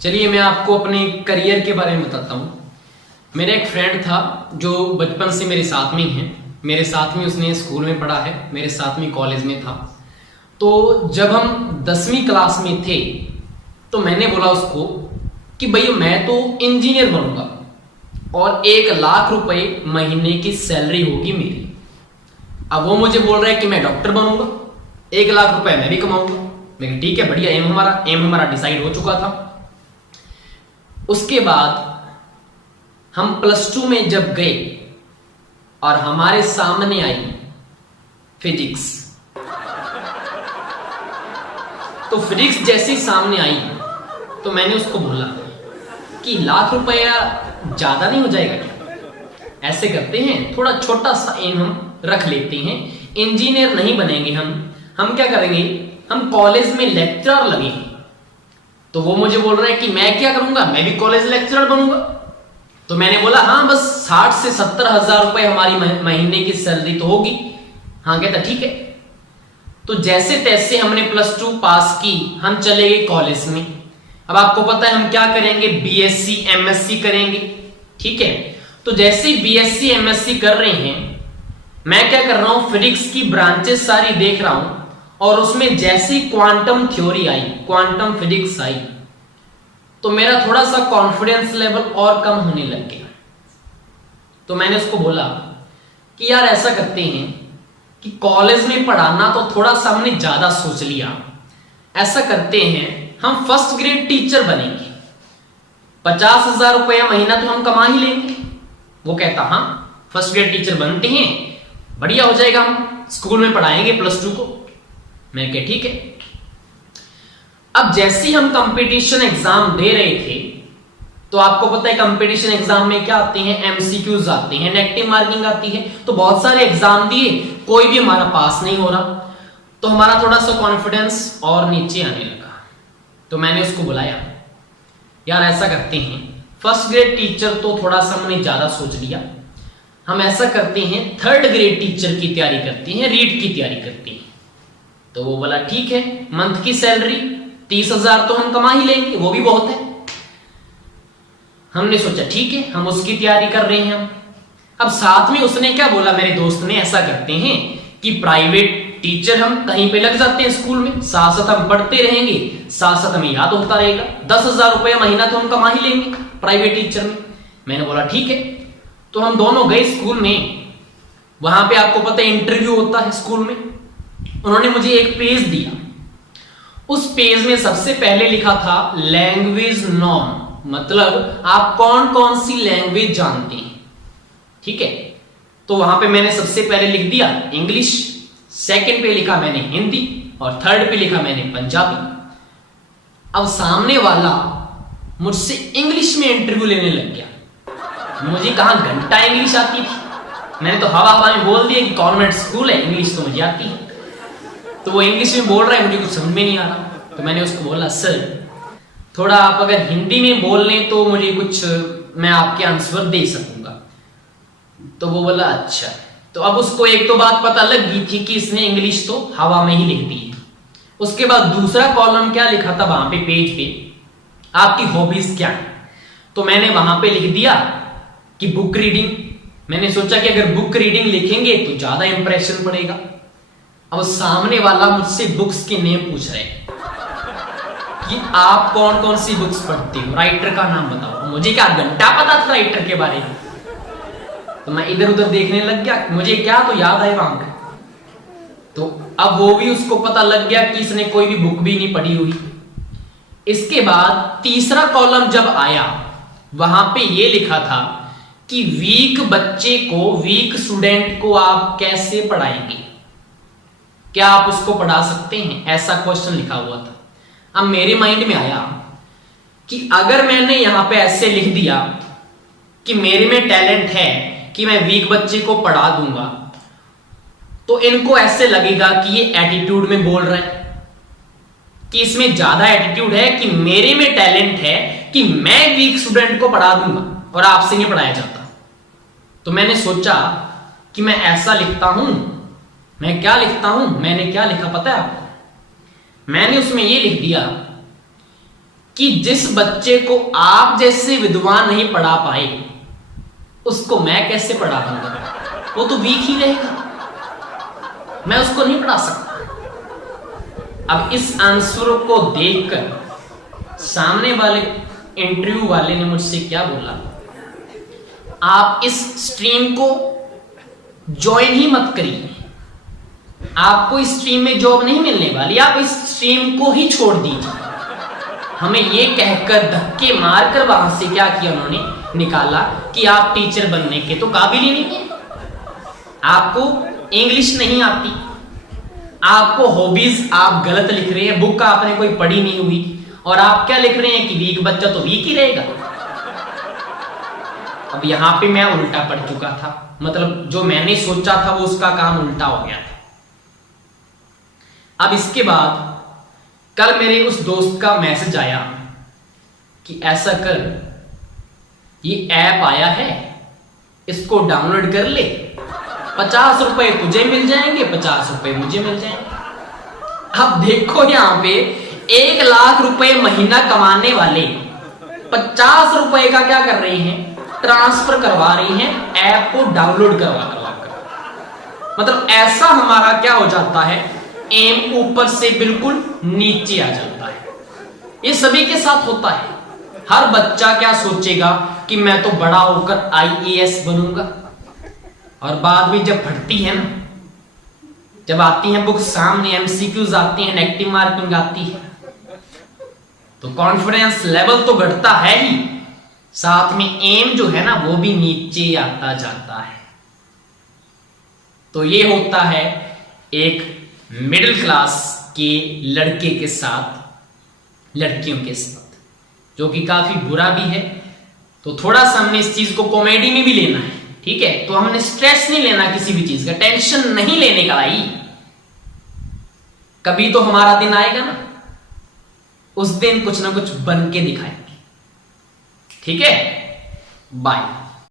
चलिए मैं आपको अपने करियर के बारे में बताता हूँ। मेरा एक फ्रेंड था जो बचपन से मेरे साथ में ही है। मेरे साथ में उसने स्कूल में पढ़ा है, मेरे साथ में कॉलेज में था। तो जब हम 10वीं क्लास में थे तो मैंने बोला उसको कि भैया मैं तो इंजीनियर बनूंगा और 1 लाख रुपए महीने की सैलरी होगी मेरी। अब वो मुझे बोल रहा है कि मैं डॉक्टर बनूंगा, 1 लाख रुपए मैं भी कमाऊंगा। मैं ठीक है, बढ़िया, एम हमारा डिसाइड हो चुका था। उसके बाद हम +2 में जब गए और हमारे सामने आई फिजिक्स, तो फिजिक्स जैसे ही सामने आई तो मैंने उसको बोला कि 1 लाख रुपया ज्यादा नहीं हो जाएगा क्या? ऐसे करते हैं, थोड़ा छोटा सा एम हम रख लेते हैं। इंजीनियर नहीं बनेंगे हम क्या करेंगे, हम कॉलेज में लेक्चरर लगेंगे। तो वो मुझे बोल रहा है कि मैं क्या करूंगा, मैं भी कॉलेज लेक्चरर बनूंगा। तो मैंने बोला हाँ, बस 60 से 70 हजार रुपए हमारी महीने की सैलरी तो होगी। हाँ कहता ठीक है। तो जैसे तैसे हमने +2 पास की, हम चले गए कॉलेज में। अब आपको पता है हम क्या करेंगे, बीएससी एमएससी करेंगे, ठीक है। तो जैसे बीएससी एमएससी कर रहे हैं, मैं क्या कर रहा हूं, फिजिक्स की ब्रांचेस सारी देख रहा हूं और उसमें जैसी क्वांटम थ्योरी आई, क्वांटम फिजिक्स आई, तो मेरा थोड़ा सा कॉन्फिडेंस लेवल और कम होने लग गया। तो मैंने उसको बोला कि यार ऐसा करते हैं कि कॉलेज में पढ़ाना तो थोड़ा सा हमने ज्यादा सोच लिया, ऐसा करते हैं हम फर्स्ट ग्रेड टीचर बनेंगे, 50,000 रुपया महीना तो हम कमा ही लेंगे। वो कहता हाँ, फर्स्ट ग्रेड टीचर बनते हैं, बढ़िया हो जाएगा, हम स्कूल में पढ़ाएंगे +2 को। मैं कह ठीक है। अब जैसे ही हम कंपटीशन एग्जाम दे रहे थे, तो आपको पता है कंपटीशन एग्जाम में क्या आते हैं, एमसीक्यूज आते हैं, नेगेटिव मार्किंग आती है। तो बहुत सारे एग्जाम दिए, कोई भी हमारा पास नहीं हो रहा। तो हमारा थोड़ा सा कॉन्फिडेंस और नीचे आने लगा। तो मैंने उसको बुलाया, यार ऐसा करते हैं, फर्स्ट ग्रेड टीचर तो थोड़ा सा हमने ज्यादा सोच लिया, हम ऐसा करते हैं 3rd ग्रेड टीचर की तैयारी करते हैं, रीट की तैयारी करते हैं। तो वो बोला ठीक है, मंथ की सैलरी 30,000 तो हम कमा ही लेंगे, वो भी बहुत है। हमने सोचा ठीक है, हम उसकी तैयारी कर रहे हैं हम। अब साथ में उसने क्या बोला, मेरे दोस्त ने, ऐसा करते हैं कि प्राइवेट टीचर हम कहीं पे लग जाते हैं स्कूल में, साथ साथ हम पढ़ते रहेंगे, साथ साथ हमें याद होता रहेगा, 10,000 रुपया महीना तो हम कमा ही लेंगे प्राइवेट टीचर में। मैंने बोला ठीक है। तो हम दोनों गए स्कूल में। वहां पे आपको पता है इंटरव्यू होता है स्कूल में। उन्होंने मुझे एक पेज दिया, उस पेज में सबसे पहले लिखा था लैंग्वेज नॉन, मतलब आप कौन कौन सी लैंग्वेज जानते हैं, ठीक है। तो वहां पे मैंने सबसे पहले लिख दिया इंग्लिश, सेकंड पे लिखा मैंने हिंदी और 3rd पे लिखा मैंने पंजाबी। अब सामने वाला मुझसे इंग्लिश में इंटरव्यू लेने लग गया। मुझे कहां घंटा इंग्लिश आती थी, मैंने तो हवा हवा में बोल दिया कि कॉन्वेंट स्कूल है, इंग्लिश तो मुझे आती है। तो वो इंग्लिश में बोल रहा है, मुझे कुछ समझ में नहीं आ रहा। तो मैंने उसको बोला सर थोड़ा आप अगर हिंदी में बोल लें तो मुझे कुछ, मैं आपके आंसर दे सकूंगा। तो वो बोला अच्छा। तो अब उसको एक तो बात पता लग गई थी कि इसने इंग्लिश तो हवा में ही लिख दी है। उसके बाद दूसरा कॉलम क्या लिखा था वहां पे पेज पे, आपकी हॉबीज क्या है। तो मैंने वहां पे लिख दिया कि बुक रीडिंग। मैंने सोचा कि अगर बुक रीडिंग लिखेंगे तो ज्यादा इंप्रेशन पड़ेगा। अब सामने वाला मुझसे बुक्स के नेम पूछ रहे हैं कि आप कौन कौन सी बुक्स पढ़ते हो, राइटर का नाम बताओ। मुझे क्या घंटा पता था राइटर के बारे में। तो मैं इधर उधर देखने लग गया, मुझे क्या तो याद आए वहां पे। तो अब वो भी उसको पता लग गया कि इसने कोई भी बुक भी नहीं पढ़ी हुई। इसके बाद तीसरा कॉलम जब आया, वहां पे ये लिखा था कि वीक बच्चे को, वीक स्टूडेंट को आप कैसे पढ़ाएंगे, क्या आप उसको पढ़ा सकते हैं, ऐसा क्वेश्चन लिखा हुआ था। अब मेरे माइंड में आया कि अगर मैंने यहां पे ऐसे लिख दिया कि मेरे में टैलेंट है कि मैं वीक बच्चे को पढ़ा दूंगा, तो इनको ऐसे लगेगा कि ये एटीट्यूड में बोल रहा है, कि इसमें ज्यादा एटीट्यूड है, कि मेरे में टैलेंट है कि मैं वीक स्टूडेंट को पढ़ा दूंगा और आपसे नहीं पढ़ाया जाता। तो मैंने सोचा कि मैं ऐसा लिखता हूं। मैं क्या लिखता हूं, मैंने क्या लिखा पता है आपको, मैंने उसमें ये लिख दिया कि जिस बच्चे को आप जैसे विद्वान नहीं पढ़ा पाए उसको मैं कैसे पढ़ा पाऊंगा? वो तो वीक ही रहेगा, मैं उसको नहीं पढ़ा सकता। अब इस आंसर को देखकर सामने वाले इंटरव्यू वाले ने मुझसे क्या बोला, आप इस स्ट्रीम को ज्वाइन ही मत करिए, आपको इस स्ट्रीम में जॉब नहीं मिलने वाली, आप इस स्ट्रीम को ही छोड़ दीजिए। हमें यह कहकर धक्के मारकर वहां से क्या किया उन्होंने, निकाला कि आप टीचर बनने के तो काबिल ही नहीं है, आपको इंग्लिश नहीं आती, आपको हॉबीज आप गलत लिख रहे हैं, बुक आपने कोई पढ़ी नहीं हुई, और आप क्या लिख रहे हैं कि वीक बच्चा तो वीक ही रहेगा। अब यहां पे मैं उल्टा पढ़ चुका था, मतलब जो मैंने सोचा था वो उसका काम उल्टा हो गया था। अब इसके बाद कल मेरे उस दोस्त का मैसेज आया कि ऐसा कर, ये ऐप आया है, इसको डाउनलोड कर ले, 50 रुपए तुझे मिल जाएंगे, 50 रुपए मुझे मिल जाएंगे। अब देखो यहां पे 1 लाख रुपए महीना कमाने वाले 50 रुपए का क्या कर रहे हैं, ट्रांसफर करवा रही हैं ऐप को डाउनलोड करवा कर। मतलब ऐसा हमारा क्या हो जाता है, एम ऊपर से बिल्कुल नीचे आ जाता है। ये सभी के साथ होता है। हर बच्चा क्या सोचेगा कि मैं तो बड़ा होकर आईएएस बनूंगा, और बाद में जब फटती है ना, जब आती हैं बुक सामने, एमसीक्यूज आती हैं, नेगेटिव मार्किंग आती है, तो कॉन्फिडेंस लेवल तो घटता है ही, साथ में एम जो है ना वो भी नीचे आता जाता है। तो ये होता है एक मिडिल क्लास के लड़के के साथ, लड़कियों के साथ, जो कि काफी बुरा भी है। तो थोड़ा सा हमने इस चीज को कॉमेडी में भी लेना है, ठीक है। तो हमने स्ट्रेस नहीं लेना किसी भी चीज का, टेंशन नहीं लेने का भाई। कभी तो हमारा दिन आएगा ना, उस दिन कुछ ना कुछ बन के दिखाएंगे, ठीक है। बाय।